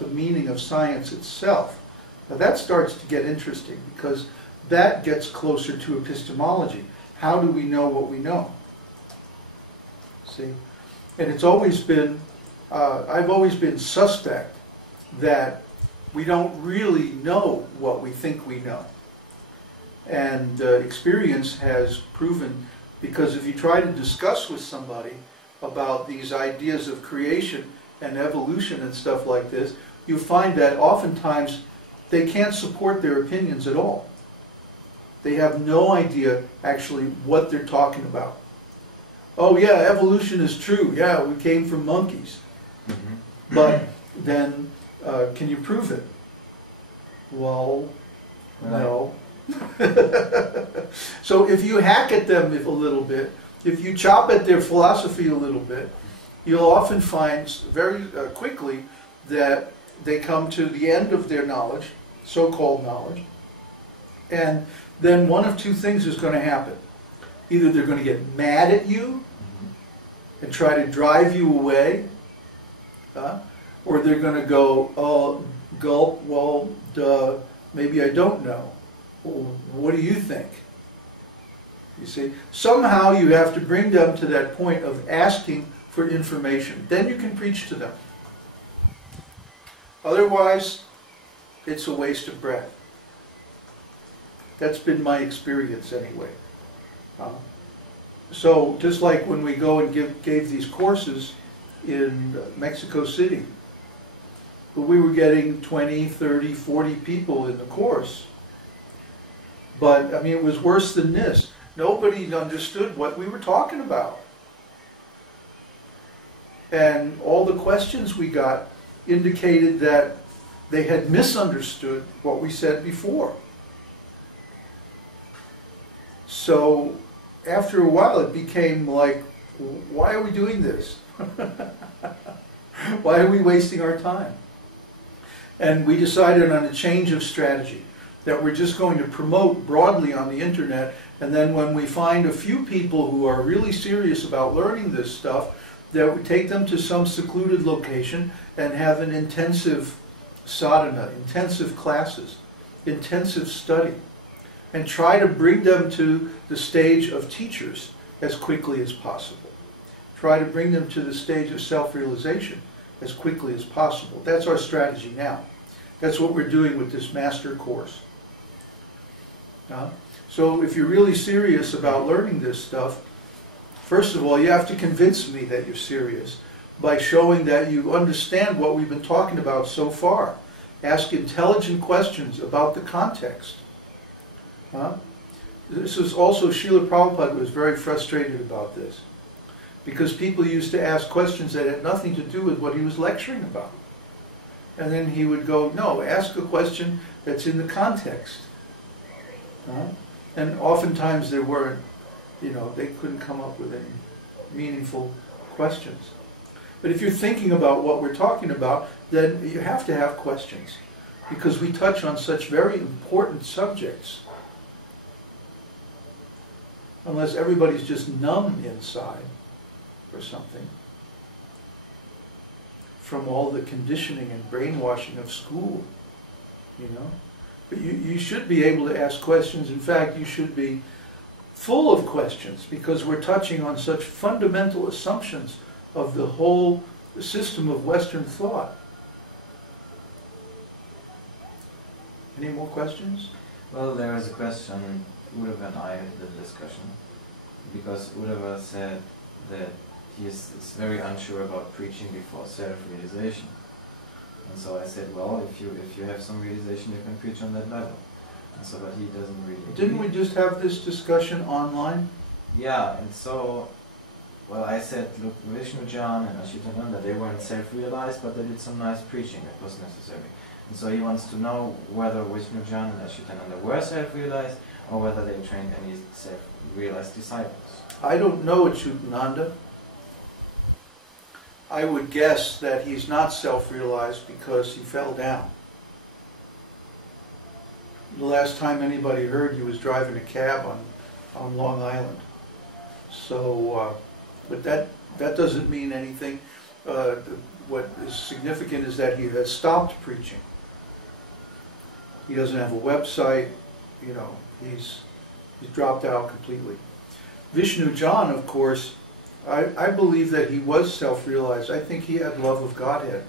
the meaning of science itself. Now that starts to get interesting because that gets closer to epistemology. How do we know what we know? See? And it's always been, I've always been suspect that we don't really know what we think we know. And experience has proven, because if you try to discuss with somebody about these ideas of creation and evolution and stuff like this, you find that oftentimes they can't support their opinions at all. They have no idea actually what they're talking about. Oh yeah, evolution is true. Yeah, we came from monkeys. Mm-hmm. But then, can you prove it? Well, no. So if you hack at them a little bit, if you chop at their philosophy a little bit, you'll often find very quickly that they come to the end of their knowledge, so-called knowledge, and then one of two things is going to happen. Either they're going to get mad at you and try to drive you away, or they're going to go, oh, gulp, well, duh, maybe I don't know. Well, what do you think? You see, somehow you have to bring them to that point of asking for information. Then you can preach to them. Otherwise, it's a waste of breath. That's been my experience anyway. So just like when we go and gave these courses in Mexico City, we were getting 20, 30, 40 people in the course. But, I mean, it was worse than this. Nobody understood what we were talking about. And all the questions we got indicated that they had misunderstood what we said before. So, after a while it became like, why are we doing this? Why are we wasting our time? And we decided on a change of strategy, that we're just going to promote broadly on the internet, and then when we find a few people who are really serious about learning this stuff, that we take them to some secluded location and have an intensive sadhana, intensive classes, intensive study, and try to bring them to the stage of teachers as quickly as possible. Try to bring them to the stage of self-realization as quickly as possible. That's our strategy now. That's what we're doing with this master course. So if you're really serious about learning this stuff, first of all, you have to convince me that you're serious by showing that you understand what we've been talking about so far. Ask intelligent questions about the context. This is also, Srila Prabhupada was very frustrated about this, because people used to ask questions that had nothing to do with what he was lecturing about. And then he would go, no, ask a question that's in the context. And oftentimes there weren't, they couldn't come up with any meaningful questions. But if you're thinking about what we're talking about, then you have to have questions, because we touch on such very important subjects. Unless everybody's just numb inside or something from all the conditioning and brainwashing of school, But you should be able to ask questions. In fact, you should be full of questions, because we're touching on such fundamental assumptions of the whole system of Western thought. Any more questions? Well, there is a question. Uddhava and I had the discussion, because Uddhava said that he is very unsure about preaching before self-realization. And so I said, well, if you have some realization, you can preach on that level. And so, but he doesn't really. Didn't we just have this discussion online? Yeah, and so, well, I said, look, Vishnu-Jan and Ashitananda, they weren't self-realized, but they did some nice preaching that was necessary. And so he wants to know whether Vishnu-Jan and Ashitananda were self-realized, or whether they trained any self-realized disciples. I don't know Achyutananda. I would guess that he's not self-realized because he fell down. The last time anybody heard, he was driving a cab on Long Island. So, but that doesn't mean anything. The what is significant is that he has stopped preaching. He doesn't have a website, you know, he's dropped out completely. Vishnu John, of course, I believe that he was self-realized. I think he had love of Godhead.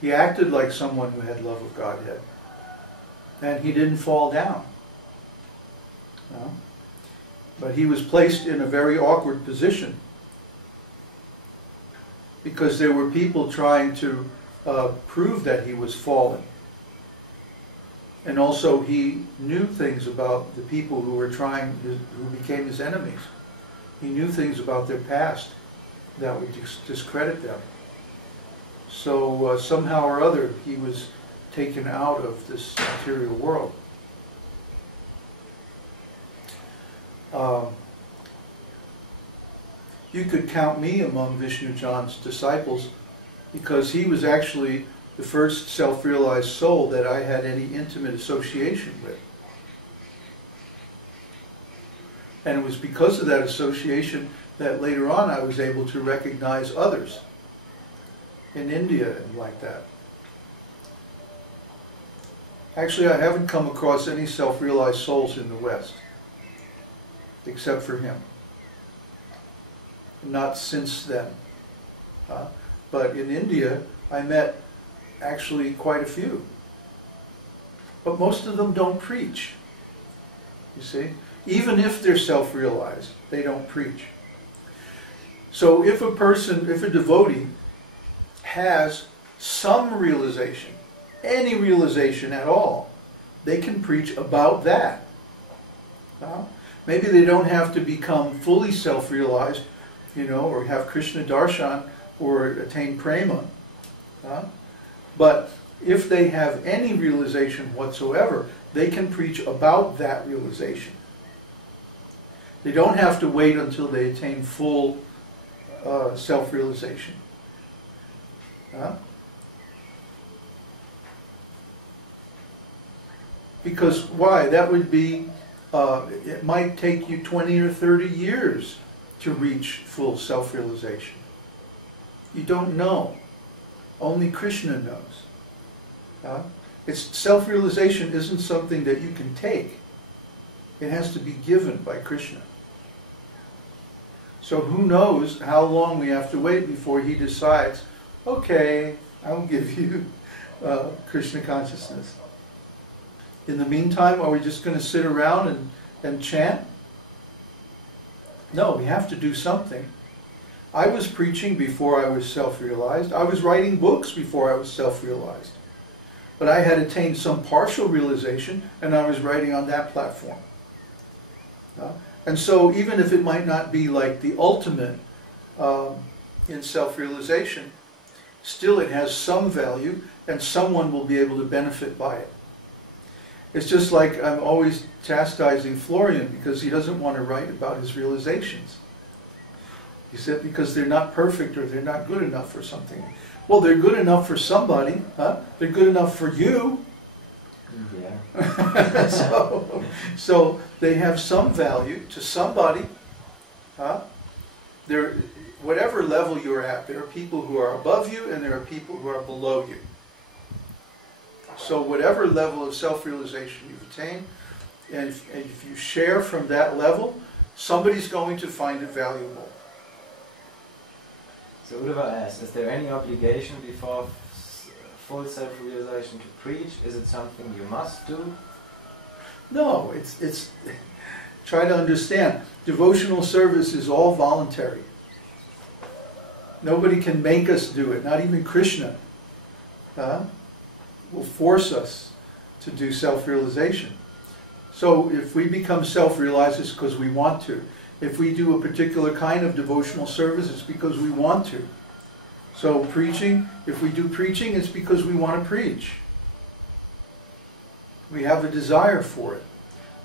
He acted like someone who had love of Godhead. And he didn't fall down. No? But he was placed in a very awkward position because there were people trying to prove that he was fallen. And also he knew things about the people who were who became his enemies. He knew things about their past that would discredit them. So somehow or other he was taken out of this material world. You could count me among Vishnu John's disciples because he was actually the first self-realized soul that I had any intimate association with. And it was because of that association that later on I was able to recognize others in India and like that. Actually, I haven't come across any self-realized souls in the West, except for him. Not since then. But in India, I met actually quite a few. But most of them don't preach. You see? Even if they're self-realized, they don't preach. So if a devotee has some realization, any realization at all, they can preach about that. Maybe they don't have to become fully self-realized, you know, or have Krishna darshan or attain prema. But if they have any realization whatsoever, they can preach about that realization. They don't have to wait until they attain full self-realization. Because why? That would be, it might take you 20 or 30 years to reach full self-realization. You don't know. Only Krishna knows. Self-realization isn't something that you can take. It has to be given by Krishna. So who knows how long we have to wait before he decides, okay, I'll give you Krishna consciousness. In the meantime, are we just going to sit around and chant? No, we have to do something. I was preaching before I was self-realized. I was writing books before I was self-realized. But I had attained some partial realization, and I was writing on that platform. And so even if it might not be like the ultimate in self-realization, still it has some value, and someone will be able to benefit by it. It's just like I'm always chastising Florian because he doesn't want to write about his realizations. He said because they're not perfect or they're not good enough for something. Well, they're good enough for somebody. They're good enough for you. Yeah. So they have some value to somebody. Whatever level you're at, there are people who are above you and there are people who are below you. So whatever level of self-realization you've attained, and if you share from that level, somebody's going to find it valuable. So Uddhava asks, is there any obligation before full self-realization to preach? Is it something you must do? No, it's try to understand. Devotional service is all voluntary. Nobody can make us do it, not even Krishna. Will force us to do self-realization. So if we become self-realized, it's because we want to. If we do a particular kind of devotional service, it's because we want to. So preaching, if we do preaching, it's because we want to preach. We have a desire for it.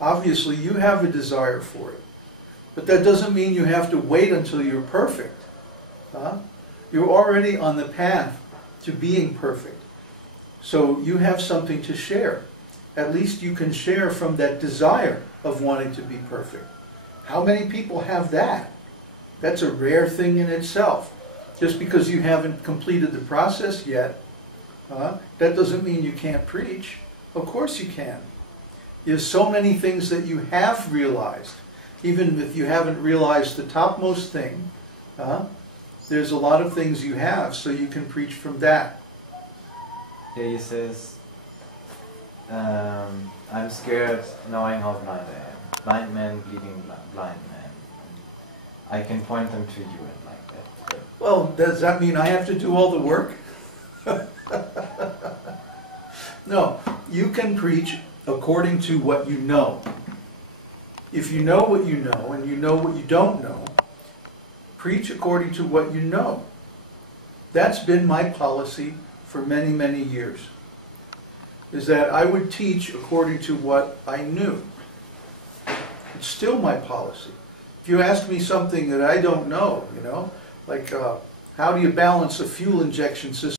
Obviously, you have a desire for it. But that doesn't mean you have to wait until you're perfect. You're already on the path to being perfect. So you have something to share. At least you can share from that desire of wanting to be perfect. How many people have that? That's a rare thing in itself. Just because you haven't completed the process yet, that doesn't mean you can't preach. Of course you can. There's so many things that you have realized. Even if you haven't realized the topmost thing, there's a lot of things you have, so you can preach from that. Here he says, I'm scared knowing how blind I am. Blind man bleeding blind man. I can point them to you and like that. Well, does that mean I have to do all the work? No, you can preach according to what you know. If you know what you know and you know what you don't know, preach according to what you know. That's been my policy for many, many years. Is that I would teach according to what I knew. It's still my policy. If you ask me something that I don't know, like how do you balance a fuel injection system